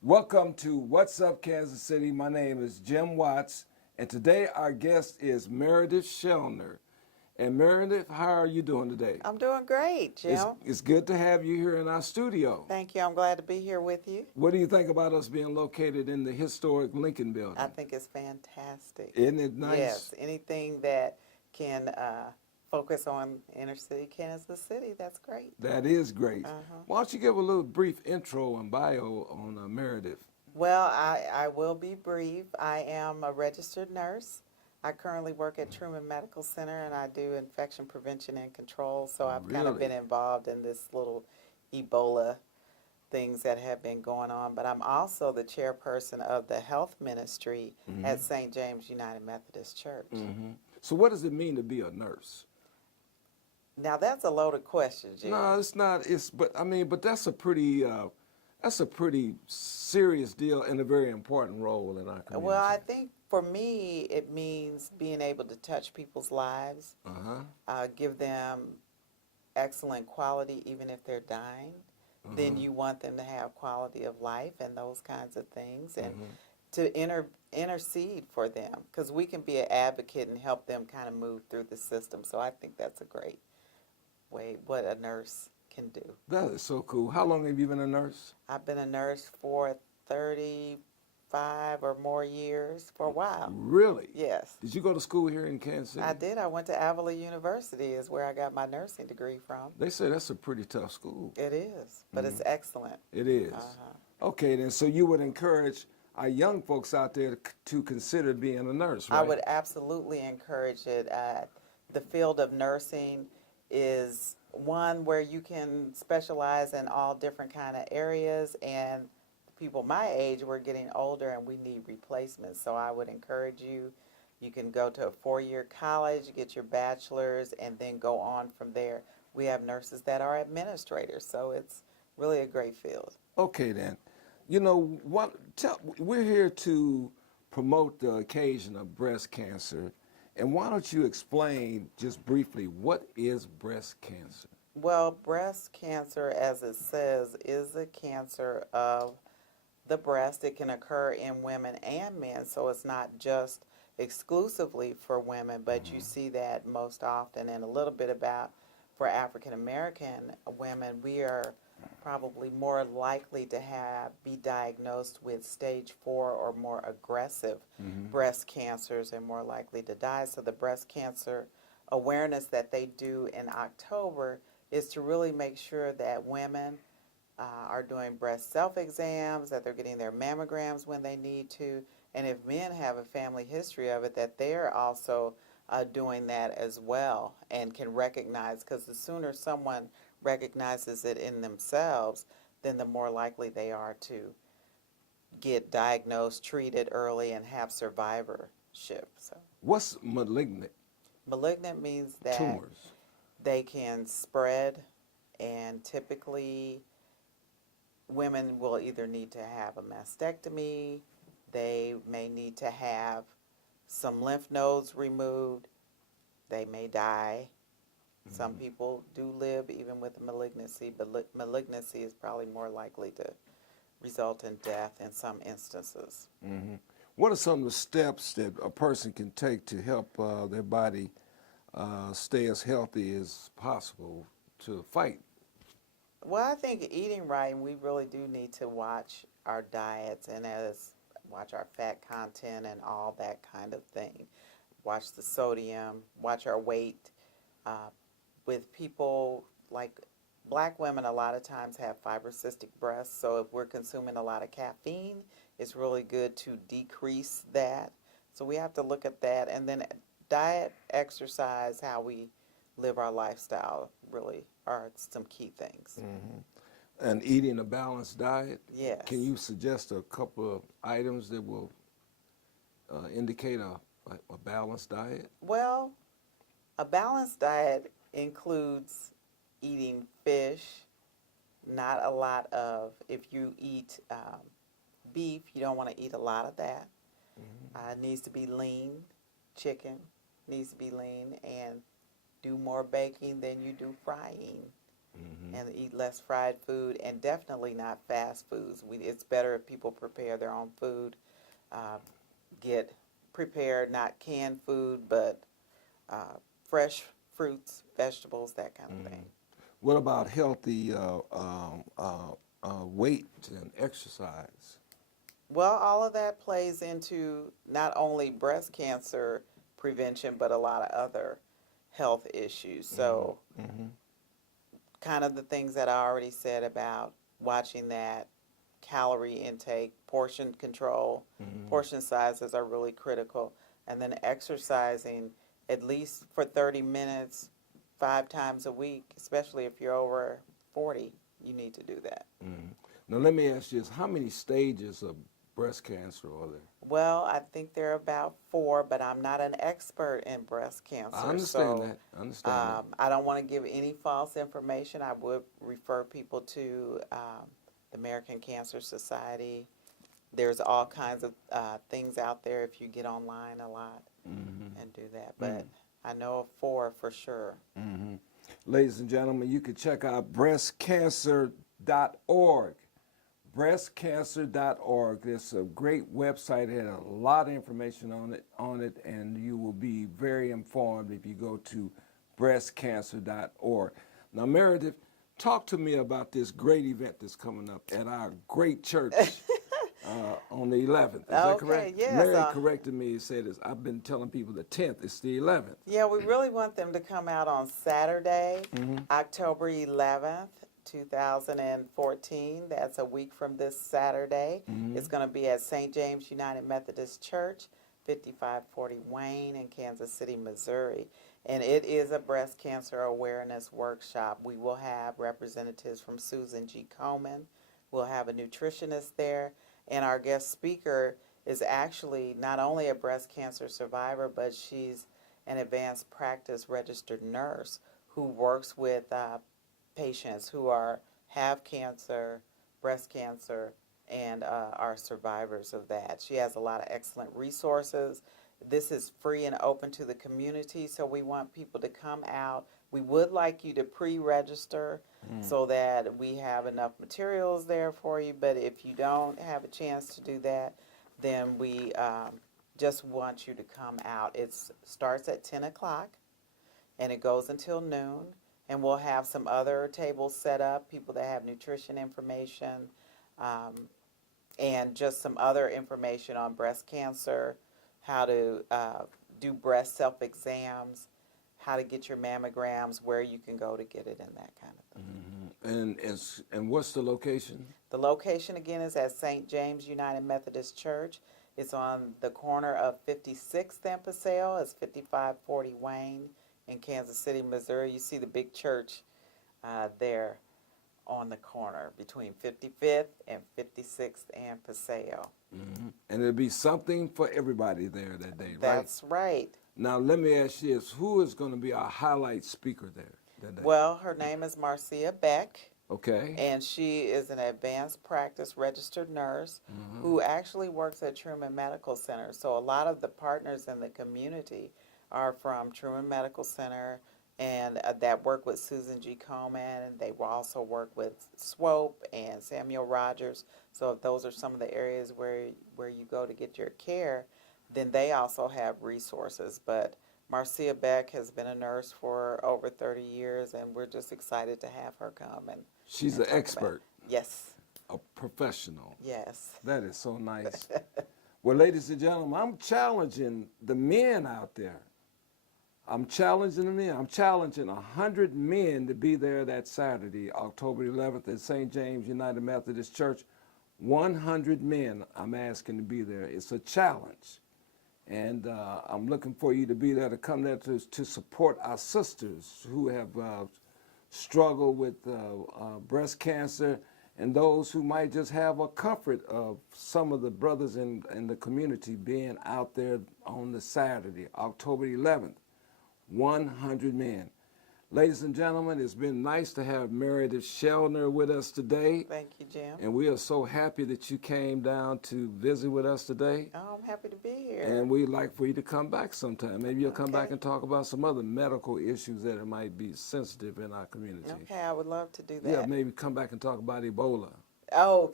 Welcome to What's Up Kansas City. My name is Jim Watts, and today our guest is Meredith Shellner. And Meredith, how are you doing today? I'm doing great, Jim. It's good to have you here in our studio. Thank you. I'm glad to be here with you. What do you think about us being located in the historic Lincoln Building? I think it's fantastic. Isn't it nice? Yes, anything that can focus on inner city Kansas City, that's great. That is great. Why don't you give a little brief intro and bio on Meredith? Well, I will be brief. I am a registered nurse. I currently work at Truman Medical Center, and I do infection prevention and control, so I've kind of been involved in this little Ebola things that have been going on. But I'm also the chairperson of the health ministry at St. James United Methodist Church. So what does it mean to be a nurse? Now, that's a loaded question, Jim. No, it's not. But that's a pretty serious deal and a very important role in our community. Well, I think for me, it means being able to touch people's lives, give them excellent quality even if they're dying. Then you want them to have quality of life and those kinds of things, and to intercede for them, because we can be an advocate and help them kind of move through the system. So I think that's a great way what a nurse can do. That is so cool. How long have you been a nurse? I've been a nurse for 35 or more years, for a while. Really? Yes. Did you go to school here in Kansas City? I did. I went to Avila University is where I got my nursing degree from. They say that's a pretty tough school. It is, but it's excellent. It is. Okay, then, so you would encourage our young folks out there to consider being a nurse, right? I would absolutely encourage it. The field of nursing is one where you can specialize in all different kind of areas, and people my age, we're getting older and we need replacements. So I would encourage you. You can go to a 4-year college, get your bachelor's, and then go on from there. We have nurses that are administrators, so it's really a great field. Okay, then. You know, we're here to promote the occasion of breast cancer, and why don't you explain just briefly what is breast cancer? Well, breast cancer, as it says, is a cancer of the breast. It can occur in women and men, so it's not just exclusively for women, but you see that most often. And a little bit about for African American women, we are probably more likely to be diagnosed with stage 4 or more aggressive breast cancers and more likely to die. So the breast cancer awareness that they do in October is to really make sure that women are doing breast self-exams, that they're getting their mammograms when they need to, and if men have a family history of it, that they're also doing that as well and can recognize, because the sooner someone recognizes it in themselves, then the more likely they are to get diagnosed, treated early, and have survivorship. So, What's malignant? Malignant means that Tumors. They can spread, and typically women will either need to have a mastectomy, they may need to have some lymph nodes removed, they may die. Some people do live even with a malignancy, but malignancy is probably more likely to result in death in some instances. What are some of the steps that a person can take to help their body stay as healthy as possible to fight? Well, I think eating right, and we really do need to watch our diets and watch our fat content and all that kind of thing. Watch the sodium, watch our weight. With people like black women, a lot of times have fibrocystic breasts, so if we're consuming a lot of caffeine, it's really good to decrease that. So we have to look at that, and then diet, exercise, how we live our lifestyle really are some key things. And eating a balanced diet? Yes. Can you suggest a couple of items that will indicate a balanced diet? Well, a balanced diet includes eating fish, not a lot of, if you eat beef, you don't want to eat a lot of that. It needs to be lean. Chicken needs to be lean, and do more baking than you do frying. and eat less fried food, and definitely not fast foods. It's better if people prepare their own food, get prepared, not canned food, but fresh fruits, vegetables, that kind of thing. What about healthy weight and exercise? Well, all of that plays into not only breast cancer prevention, but a lot of other health issues. So, kind of the things that I already said about watching that calorie intake, portion control, portion sizes are really critical. And then exercising at least for 30 minutes, 5 times a week, especially if you're over 40, you need to do that. Now, let me ask you this. How many stages of breast cancer are there? Well, I think there are about 4, but I'm not an expert in breast cancer. I understand that. I understand that. I don't want to give any false information. I would refer people to the American Cancer Society. There's all kinds of things out there if you get online a lot and do that. But I know of 4 for sure. Ladies and gentlemen, you can check out breastcancer.org. Breastcancer.org. It's a great website. It has a lot of information on it, and you will be very informed if you go to breastcancer.org. Now, Meredith, talk to me about this great event that's coming up at our great church on the 11th. Is that correct? Yes. Mary corrected me and said, I've been telling people the 10th. It's the 11th. Yeah, we really want them to come out on Saturday, October 11th. 2014. That's a week from this Saturday. It's going to be at St. James United Methodist Church, 5540 Wayne in Kansas City, Missouri. And it is a breast cancer awareness workshop. We will have representatives from Susan G. Komen. We'll have a nutritionist there. And our guest speaker is actually not only a breast cancer survivor, but she's an advanced practice registered nurse who works with patients who have cancer, breast cancer, and are survivors of that. She has a lot of excellent resources. This is free and open to the community, so we want people to come out. We would like you to pre-register so that we have enough materials there for you, but if you don't have a chance to do that, then we just want you to come out. It starts at 10 o'clock, and it goes until noon. And we'll have some other tables set up, people that have nutrition information, and just some other information on breast cancer, how to do breast self-exams, how to get your mammograms, where you can go to get it, and that kind of thing. And what's the location? The location, again, is at St. James United Methodist Church. It's on the corner of 56th and Paseo. It's 5540 Wayne in Kansas City, Missouri. You see the big church there on the corner between 55th and 56th and Paseo. And it'll be something for everybody there that day, right? That's right. Now, let me ask you this. Who is going to be our highlight speaker there that day? Well, her name is Marcia Beck. Okay. And she is an advanced practice registered nurse who actually works at Truman Medical Center. So a lot of the partners in the community are from Truman Medical Center and that work with Susan G. Komen, and they will also work with Swope and Samuel Rogers. So if those are some of the areas where you go to get your care, then they also have resources. But Marcia Beck has been a nurse for over 30 years, and we're just excited to have her come. And she's an expert. Yes. A professional. Yes. That is so nice. Well, ladies and gentlemen, I'm challenging the men out there. I'm challenging the men. I'm challenging 100 men to be there that Saturday, October 11th at St. James United Methodist Church. 100 men I'm asking to be there. It's a challenge. And I'm looking for you to be there, to come there to support our sisters who have struggled with breast cancer, and those who might just have a comfort of some of the brothers in the community being out there on the Saturday, October 11th. 100 men. Ladies and gentlemen, it's been nice to have Meredith Shellner with us today. Thank you, Jim. And we are so happy that you came down to visit with us today. Oh, I'm happy to be here. And we'd like for you to come back sometime. Maybe you'll come back Okay. and talk about some other medical issues that might be sensitive in our community. Okay, I would love to do that. Yeah, maybe come back and talk about Ebola. Oh,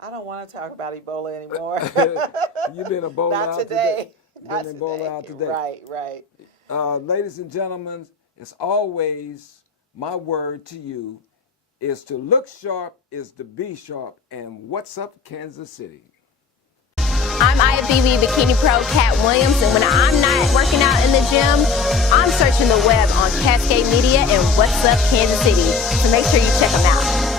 I don't want to talk about Ebola anymore. You've been Ebola Not out today. Been Not Ebola today. out today. Right. Ladies and gentlemen, it's always my word to you is to look sharp, is to be sharp. And what's up, Kansas City? I'm IFBB Bikini Pro Cat Williams, and when I'm not working out in the gym, I'm searching the web on Cascade Media and What's Up Kansas City. So make sure you check them out.